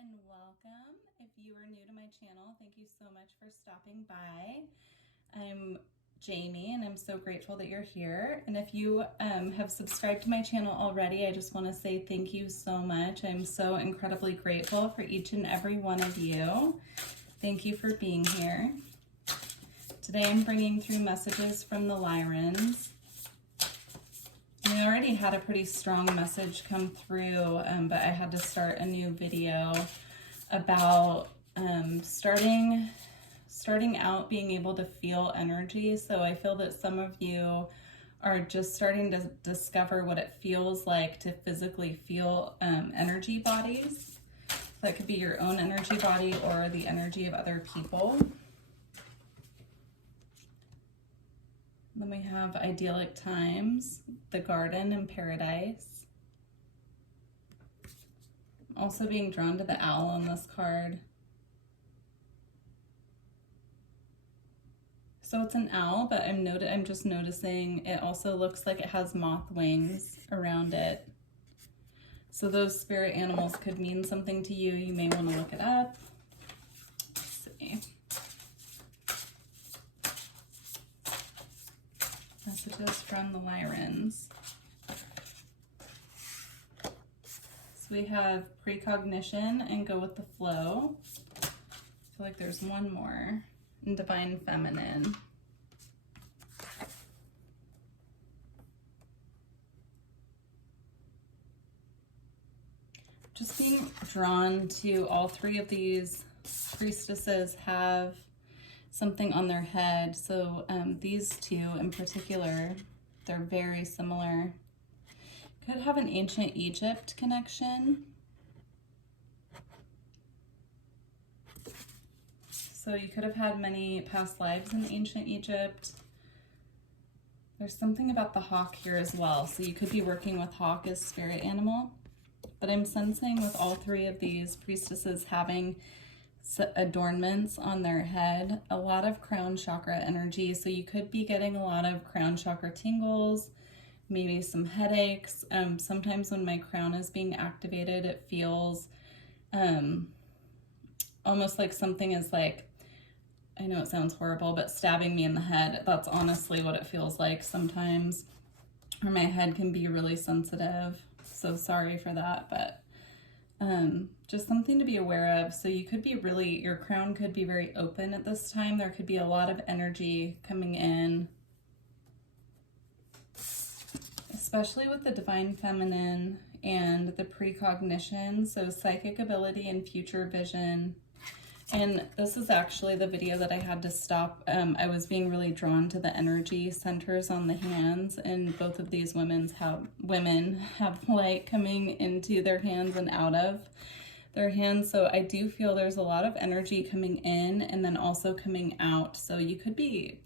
and welcome. If you are new to my channel, thank you so much for stopping by. I'm Jamie and I'm so grateful that you're here. And if you have subscribed to my channel already, I just want to say thank you so much. I'm so incredibly grateful for each and every one of you. Thank you for being here. Today I'm bringing through messages from the Lyrans. I already had a pretty strong message come through, but I had to start a new video about starting out being able to feel energy. So I feel that some of you are just starting to discover what it feels like to physically feel energy bodies. That could be your own energy body or the energy of other people. Then we have Idyllic Times, the Garden and Paradise. I'm also being drawn to the owl on this card. So it's an owl, but I'm just noticing it also looks like it has moth wings around it. So those spirit animals could mean something to you. You may want to look it up. Let's see. Messages from the Lyrans. So we have precognition and go with the flow. I feel like there's one more. And divine feminine. Just being drawn to all three of these priestesses have something on their head. So these two in particular, they're very similar. Could have an ancient Egypt connection. So you could have had many past lives in ancient Egypt. There's something about the hawk here as well. So you could be working with hawk as spirit animal. But I'm sensing with all three of these priestesses having adornments on their head, a lot of crown chakra energy. So you could be getting a lot of crown chakra tingles, maybe some headaches. Sometimes when my crown is being activated, it feels almost like something is like, I know it sounds horrible, but stabbing me in the head. That's honestly what it feels like sometimes. Or my head can be really sensitive. So sorry for that, but just something to be aware of. So you could be your crown could be very open at this time. There could be a lot of energy coming in, especially with the divine feminine and the precognition. So psychic ability and future vision. And this is actually the video that I had to stop. I was being really drawn to the energy centers on the hands, and both of these women have light coming into their hands and out of their hands. So I do feel there's a lot of energy coming in and then also coming out. So you could be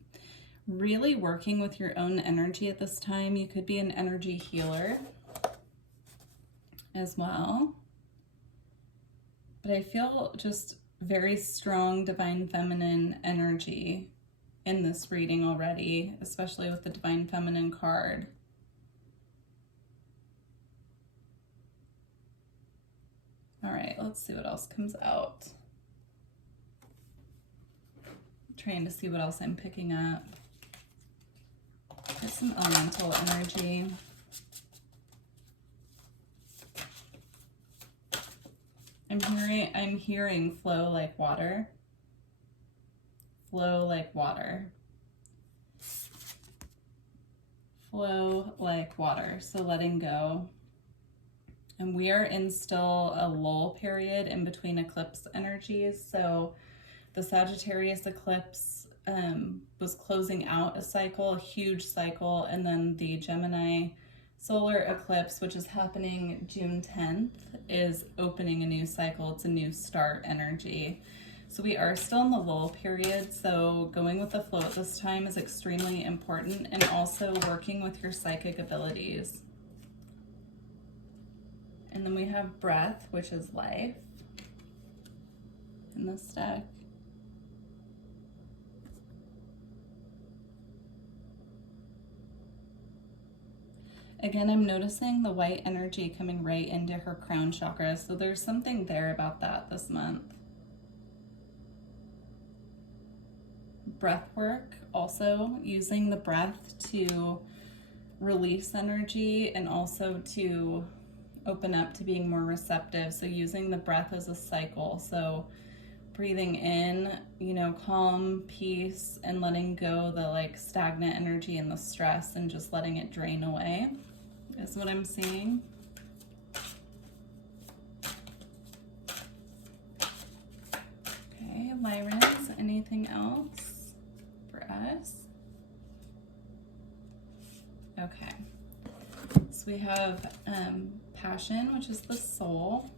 really working with your own energy at this time. You could be an energy healer as well. But I feel just very strong divine feminine energy in this reading already, especially with the divine feminine card. All right, let's see what else comes out. I'm trying to see what else I'm picking up. There's some elemental energy. I'm hearing flow like water. Flow like water. Flow like water. So letting go. And we are in still a lull period in between eclipse energies. So the Sagittarius eclipse was closing out a cycle, a huge cycle, and then the Gemini solar eclipse, which is happening June 10th, is opening a new cycle. It's a new start energy. So we are still in the lull period. So going with the flow at this time is extremely important, and also working with your psychic abilities. And then we have breath, which is life in this deck. Again, I'm noticing the white energy coming right into her crown chakra, so there's something there about that this month. Breath work, also using the breath to release energy and also to open up to being more receptive. So using the breath as a cycle. So breathing in, you know, calm, peace, and letting go the like stagnant energy and the stress and just letting it drain away is what I'm seeing. Okay, Lyrans, anything else for us? Okay, so we have passion, which is the soul.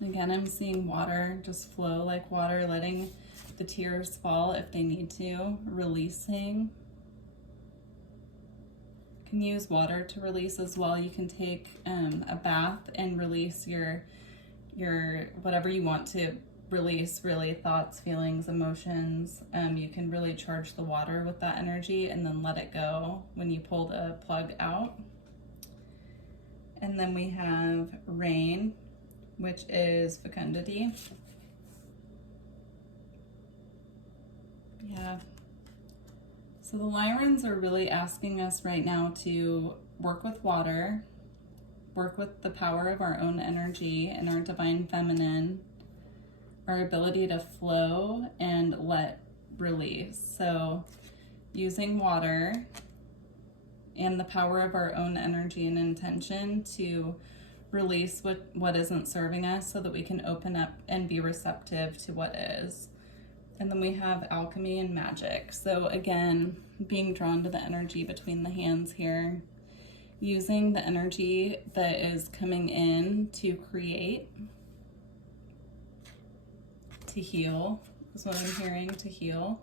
Again, I'm seeing water just flow like water, letting the tears fall if they need to, releasing. You can use water to release as well. You can take a bath and release your whatever you want to release, really, thoughts, feelings, emotions. You can really charge the water with that energy and then let it go when you pull the plug out. And then we have rain, which is fecundity. Yeah. So the Lyrans are really asking us right now to work with water, work with the power of our own energy and our divine feminine, our ability to flow and let release. So using water and the power of our own energy and intention to release what isn't serving us so that we can open up and be receptive to what is. And then we have alchemy and magic. So again, being drawn to the energy between the hands here, using the energy that is coming in to create, to heal, is what I'm hearing, to heal.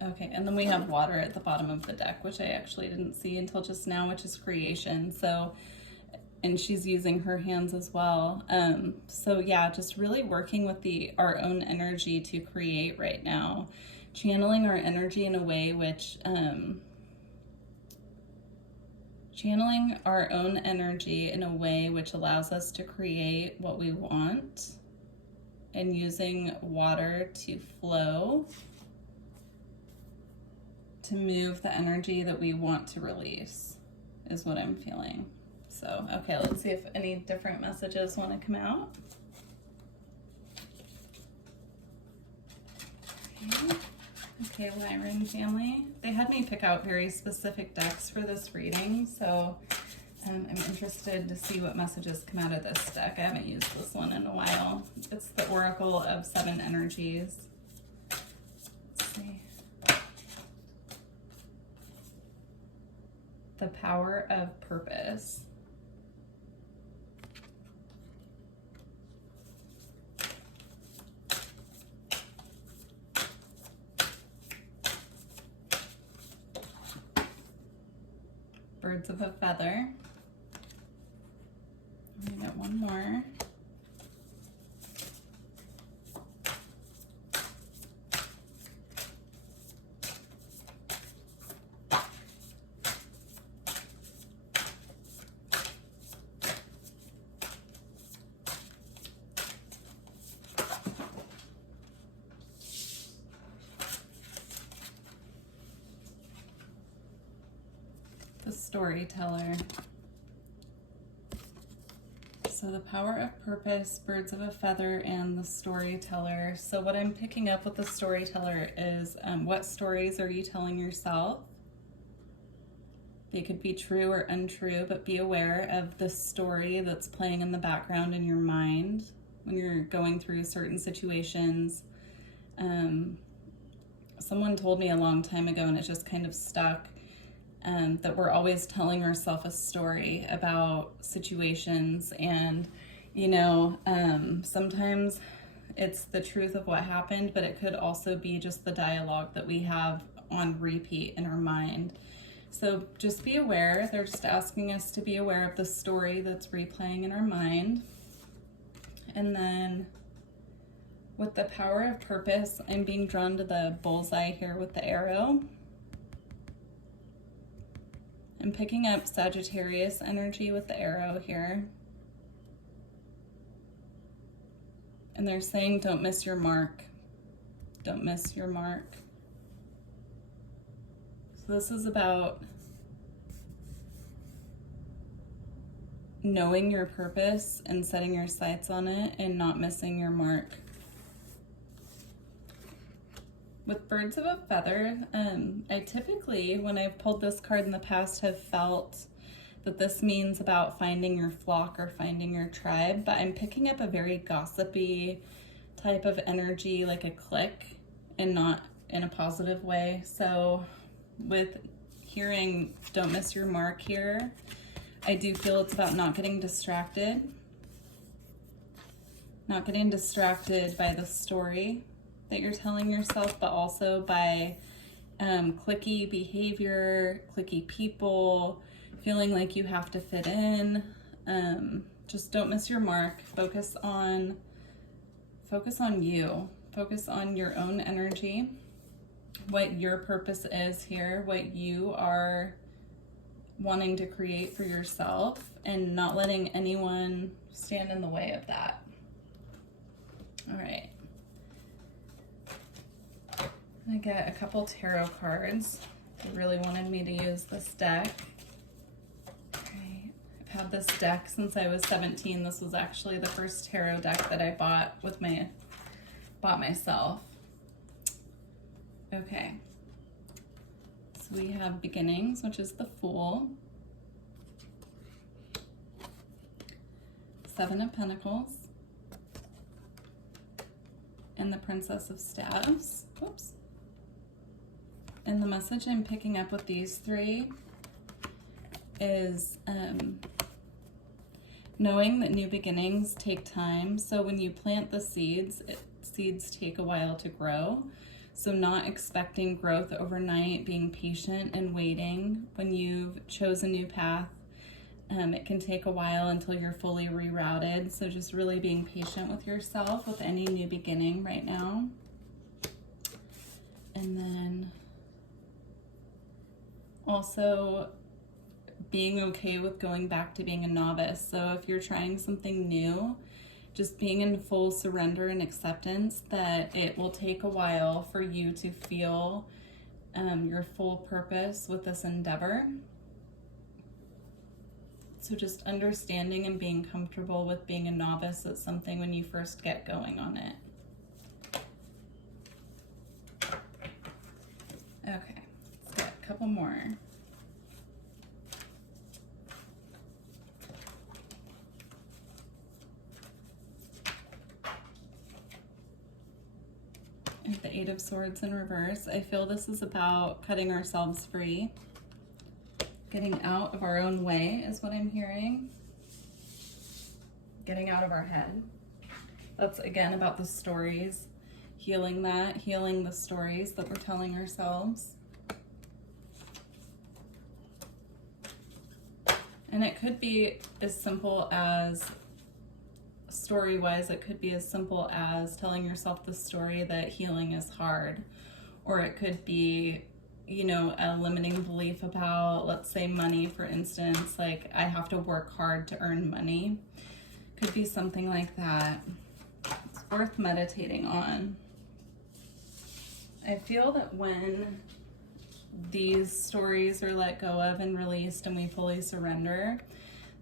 Okay, and then we have water at the bottom of the deck, which I actually didn't see until just now, which is creation. So, and she's using her hands as well. So yeah, just really working with our own energy to create right now, channeling our energy in a way which, channeling our own energy in a way which allows us to create what we want, and using water to flow, to move the energy that we want to release, is what I'm feeling. So, okay, let's see if any different messages want to come out. Okay, Lyran family. They had me pick out very specific decks for this reading, so I'm interested to see what messages come out of this deck. I haven't used this one in a while. It's the Oracle of Seven Energies. Let's see. The power of purpose. Birds of a feather. I'm gonna get one more. The storyteller. So the power of purpose, birds of a feather, and the storyteller. So what I'm picking up with the storyteller is what stories are you telling yourself? They could be true or untrue, but be aware of the story that's playing in the background in your mind when you're going through certain situations. Someone told me a long time ago, and it just kind of stuck, that we're always telling ourselves a story about situations, and you know, sometimes it's the truth of what happened, but it could also be just the dialogue that we have on repeat in our mind. So just be aware. They're just asking us to be aware of the story that's replaying in our mind. And then With the power of purpose, I'm being drawn to the bullseye here with the arrow. I'm picking up Sagittarius energy with the arrow here. And they're saying, don't miss your mark. Don't miss your mark. So this is about knowing your purpose and setting your sights on it and not missing your mark. With birds of a feather, I typically, when I've pulled this card in the past, have felt that this means about finding your flock or finding your tribe, but I'm picking up a very gossipy type of energy, like a clique, and not in a positive way. So with hearing don't miss your mark here, I do feel it's about not getting distracted. Not getting distracted by the story that you're telling yourself, but also by cliquey behavior, cliquey people, feeling like you have to fit in. Just don't miss your mark. Focus on you. Focus on your own energy, what your purpose is here, what you are wanting to create for yourself, and not letting anyone stand in the way of that. All right. I get a couple tarot cards. They really wanted me to use this deck. Right. I've had this deck since I was 17. This was actually the first tarot deck that I bought myself. Okay. So we have beginnings, which is the Fool. Seven of Pentacles. And the Princess of Staves. Whoops. And the message I'm picking up with these three is knowing that new beginnings take time. So when you plant the seeds, seeds take a while to grow. So not expecting growth overnight, being patient and waiting. When you've chosen a new path, it can take a while until you're fully rerouted. So just really being patient with yourself with any new beginning right now. And then also being okay with going back to being a novice. So if you're trying something new, just being in full surrender and acceptance that it will take a while for you to feel your full purpose with this endeavor. So just understanding and being comfortable with being a novice at something when you first get going on it. Okay, let's get a couple more. And the Eight of Swords in reverse. I feel this is about cutting ourselves free. Getting out of our own way is what I'm hearing. Getting out of our head. That's again about the stories. Healing that, healing the stories that we're telling ourselves. And it could be as simple as, story-wise, it could be as simple as telling yourself the story that healing is hard. Or it could be, you know, a limiting belief about, let's say, money, for instance, like I have to work hard to earn money. Could be something like that. It's worth meditating on. I feel that when these stories are let go of and released and we fully surrender,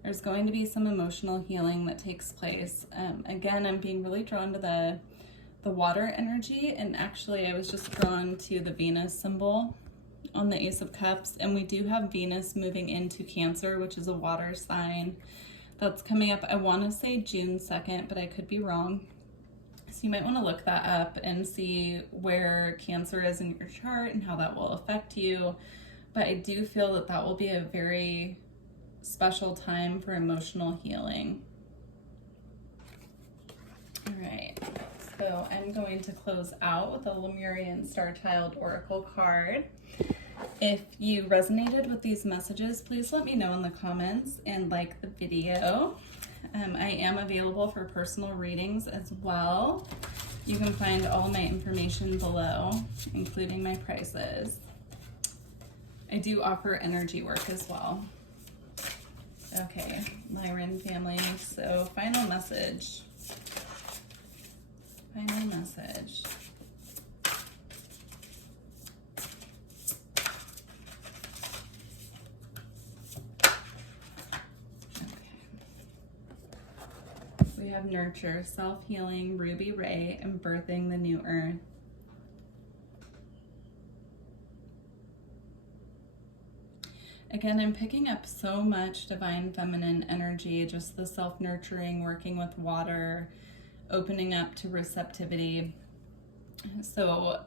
there's going to be some emotional healing that takes place. Again, I'm being really drawn to the water energy, and actually I was just drawn to the Venus symbol on the Ace of Cups, and we do have Venus moving into Cancer, which is a water sign. That's coming up, I want to say June 2nd, but I could be wrong. So you might want to look that up and see where Cancer is in your chart and how that will affect you. But I do feel that that will be a very special time for emotional healing. All right, so I'm going to close out with a Lemurian Star Child Oracle card. If you resonated with these messages, please let me know in the comments and like the video. I am available for personal readings as well. You can find all my information below, including my prices. I do offer energy work as well. Okay, Lyran family, so final message. Final message. We have nurture, self-healing, ruby ray, and birthing the new earth. Again, I'm picking up so much divine feminine energy, just the self-nurturing, working with water, opening up to receptivity. So,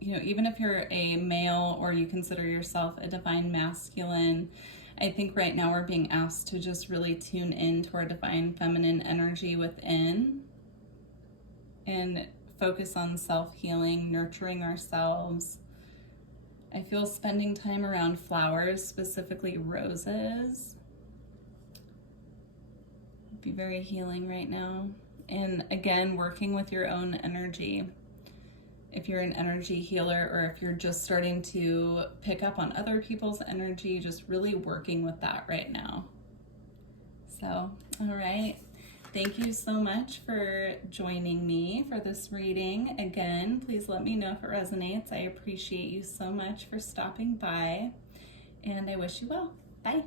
you know, even if you're a male or you consider yourself a divine masculine, I think right now we're being asked to just really tune into our divine feminine energy within and focus on self-healing, nurturing ourselves. I feel spending time around flowers, specifically roses, would be very healing right now. And again, working with your own energy. If you're an energy healer or if you're just starting to pick up on other people's energy, just really working with that right now. So, all right. Thank you so much for joining me for this reading. Again, please let me know if it resonates. I appreciate you so much for stopping by, and I wish you well. Bye.